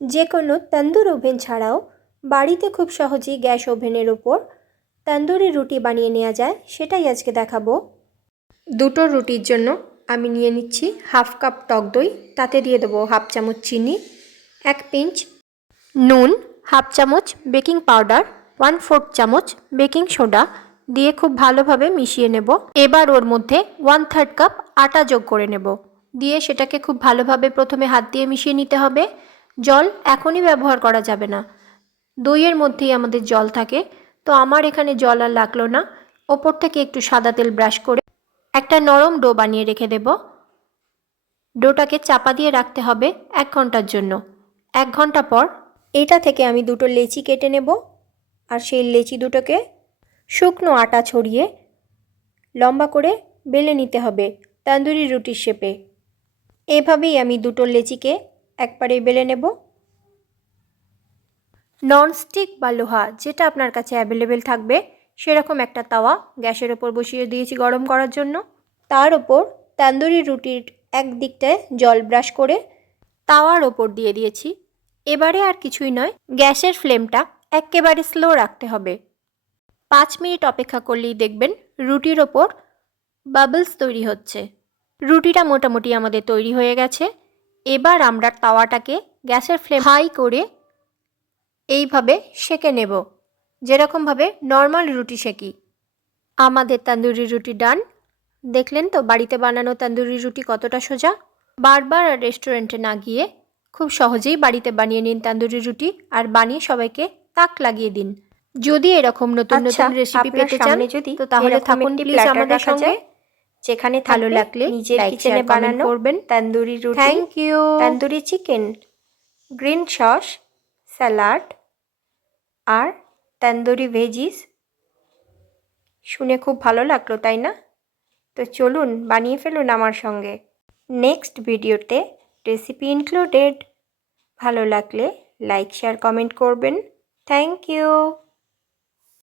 যে কোনো তন্দুর ওভেন ছাড়াও বাড়িতে খুব সহজেই গ্যাস ওভেনের ওপর তন্দুরি রুটি বানিয়ে নেওয়া যায়, সেটাই আজকে দেখাবো। দুটো রুটির জন্য আমি নিয়ে নিচ্ছি হাফ কাপ টক দই, তাতে দিয়ে দেবো হাফ চামচ চিনি, 1 পিঞ্চ নুন, হাফ চামচ বেকিং পাউডার, 1/4 চামচ বেকিং সোডা দিয়ে খুব ভালোভাবে মিশিয়ে নেব। এবার ওর মধ্যে 1/3 কাপ আটা যোগ করে নেব, দিয়ে সেটাকে খুব ভালোভাবে প্রথমে হাত দিয়ে মিশিয়ে নিতে হবে। জল এখনই ব্যবহার করা যাবে না, দইয়ের মধ্যেই আমাদের জল থাকে, তো আমার এখানে জল আর লাগলো না। ওপর থেকে একটু সাদা তেল ব্রাশ করে একটা নরম ডো বানিয়ে রেখে দেব। ডোটাকে চাপা দিয়ে রাখতে হবে 1 ঘন্টার জন্য। 1 ঘন্টা পর এটা থেকে আমি দুটো লেচি কেটে নেব, আর সেই লেচি দুটোকে শুকনো আটা ছড়িয়ে লম্বা করে বেলে নিতে হবে তন্দুরি রুটির শেপে। এভাবেই আমি দুটো লেচিকে একবারে বেলে নেব। ননস্টিক বা লোহা যেটা আপনার কাছে অ্যাভেলেবেল থাকবে সেরকম একটা তাওয়া গ্যাসের ওপর বসিয়ে দিয়েছি গরম করার জন্য। তার ওপর তন্দুরি রুটির এক দিকটায় জল ব্রাশ করে তাওয়ার ওপর দিয়ে দিয়েছি। এবারে আর কিছুই নয়, গ্যাসের ফ্লেমটা একেবারে স্লো রাখতে হবে। 5 মিনিট অপেক্ষা করলেই দেখবেন রুটির ওপর বাবলস তৈরি হচ্ছে। রুটিটা মোটামুটি আমাদের তৈরি হয়ে গেছে। এবার আমরা তাওয়াটাকে গ্যাসের ফ্লেম হাই করে এইভাবে সেঁকে নেব, যেরকমভাবে নর্মাল রুটি সেঁকি। আমাদের তন্দুরি রুটি ডান। দেখলেন তো বাড়িতে বানানো তন্দুরি রুটি কতটা সোজা। বারবার আর রেস্টুরেন্টে না গিয়ে খুব সহজেই বাড়িতে বানিয়ে নিন তন্দুরি রুটি, আর বানিয়ে সবাইকে তাক লাগিয়ে দিন। যদি এরকম নতুন নতুন রেসিপি পেতে চান তো তাহলে থাকুন প্লিজ আমাদের সঙ্গে, যেখানে ভালো লাগলে নিজের কিচেনে বানানো করবেন তন্দুরি রুটি। Thank you. Tandoori chicken, green sauce, salad আর তন্দুরি ভেজিস, শুনে খুব ভালো লাগলো তাই না? তো চলুন বানিয়ে ফেলুন আমার সঙ্গে। নেক্সট ভিডিওতে রেসিপি ইনক্লুডেড। ভালো লাগলে লাইক শেয়ার কমেন্ট করবেন। Thank you.